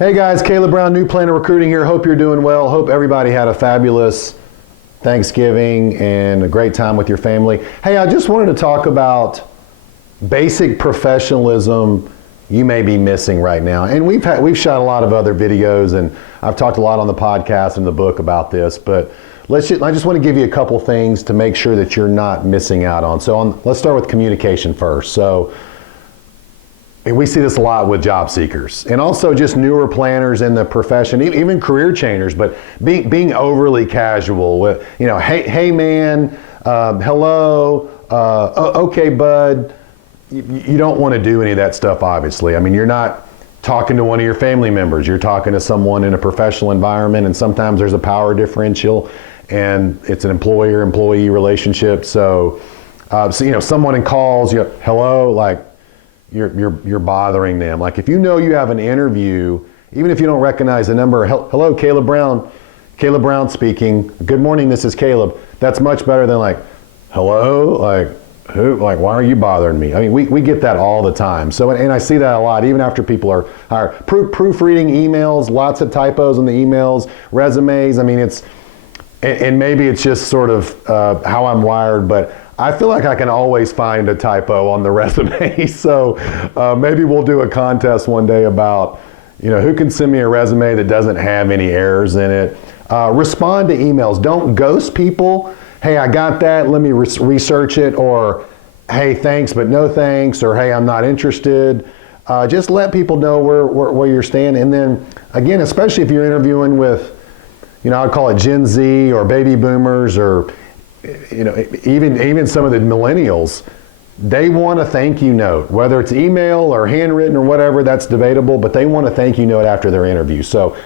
Hey guys, Caleb Brown, New Planet Recruiting here. Hope you're doing well. Hope everybody had a fabulous Thanksgiving and a great time with your family. Hey, I just wanted to talk about basic professionalism you may be missing right now. And we've shot a lot of other videos, and I've talked a lot on the podcast and the book about this, but I just want to give you a couple things to make sure that you're not missing out on. Let's start with communication first. And we see this a lot with job seekers and also just newer planners in the profession, even career changers, but being overly casual with, hey man, hello, okay bud. You don't want to do any of that stuff, obviously. I mean, you're not talking to one of your family members. You're talking to someone in a professional environment, and sometimes there's a power differential and it's an employer-employee relationship. So someone in calls you, hello, like, you're bothering them. Like if you know you have an interview, even if you don't recognize the number, hello, Caleb Brown speaking. Good morning, this is Caleb. That's much better than like, hello, like who, like why are you bothering me? I mean, we get that all the time. So, and I see that a lot, even after people are hired. Proofreading emails, lots of typos in the emails, resumes. I mean, and maybe it's just sort of how I'm wired, but I feel like I can always find a typo on the resume. So maybe we'll do a contest one day about, who can send me a resume that doesn't have any errors in it. Respond to emails. Don't ghost people. Hey, I got that. Let me research it. Or, hey, thanks, but no thanks. Or, hey, I'm not interested. Just let people know where you're standing. And then, again, especially if you're interviewing with, I'd call it Gen Z or baby boomers or even some of the millennials, they want a thank you note, whether it's email or handwritten or whatever, that's debatable, but they want a thank you note after their interview. So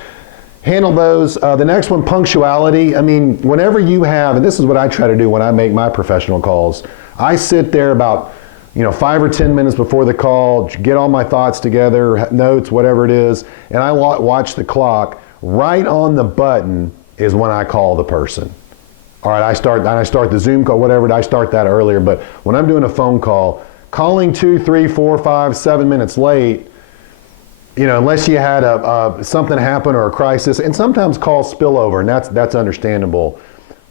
handle those. The next one, punctuality. I mean, whenever you have, and this is what I try to do when I make my professional calls, I sit there about 5 or 10 minutes before the call, get all my thoughts together, notes, whatever it is, and I watch the clock. Right on the button is when I call the person. All right, I start the Zoom call, whatever, I start that earlier, but when I'm doing a phone call, calling 2, 3, 4, 5, 7 minutes late, unless you had something happen or a crisis, and sometimes calls spill over, and that's understandable,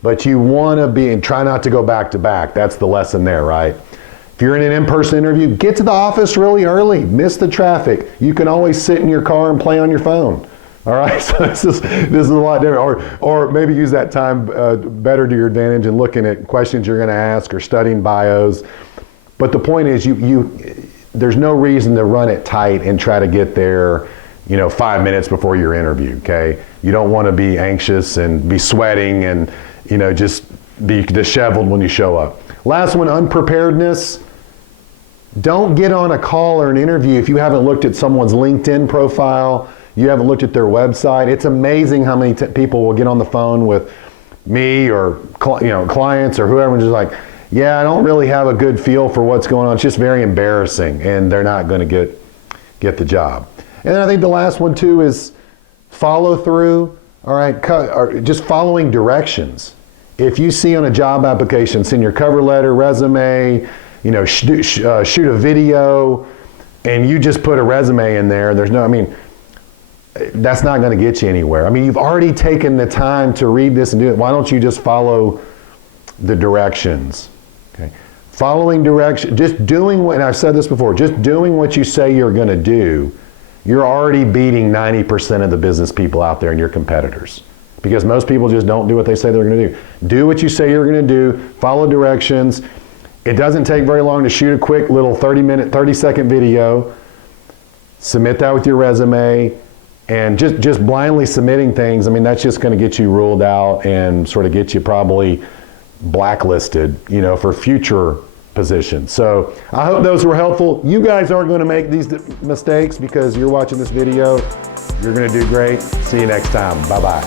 but you want to be, and try not to go back to back. That's the lesson there, right? If you're in an in-person interview, get to the office really early, miss the traffic. You can always sit in your car and play on your phone. All right, so this is a lot different. Or maybe use that time better to your advantage in looking at questions you're going to ask or studying bios. But the point is, there's no reason to run it tight and try to get there, 5 minutes before your interview. Okay, you don't want to be anxious and be sweating and just be disheveled when you show up. Last one, unpreparedness. Don't get on a call or an interview if you haven't looked at someone's LinkedIn profile. You haven't looked at their website. It's amazing how many people will get on the phone with me or clients or whoever and just like, yeah, I don't really have a good feel for what's going on. It's just very embarrassing, and they're not going to get the job. And then I think the last one too is follow through. All right, just following directions. If you see on a job application, send your cover letter, resume, shoot a video, and you just put a resume in there. That's not going to get you anywhere. I mean, you've already taken the time to read this and do it. Why don't you just follow the directions? Okay. Following direction, just doing what, and I've said this before, just doing what you say you're going to do, you're already beating 90% of the business people out there and your competitors. Because most people just don't do what they say they're going to do. Do what you say you're going to do, follow directions. It doesn't take very long to shoot a quick little 30-second video, submit that with your resume, and just blindly submitting things, that's just going to get you ruled out and sort of get you probably blacklisted, for future positions. So I hope those were helpful. You guys aren't going to make these mistakes because you're watching this video. You're going to do great. See you next time. Bye-bye.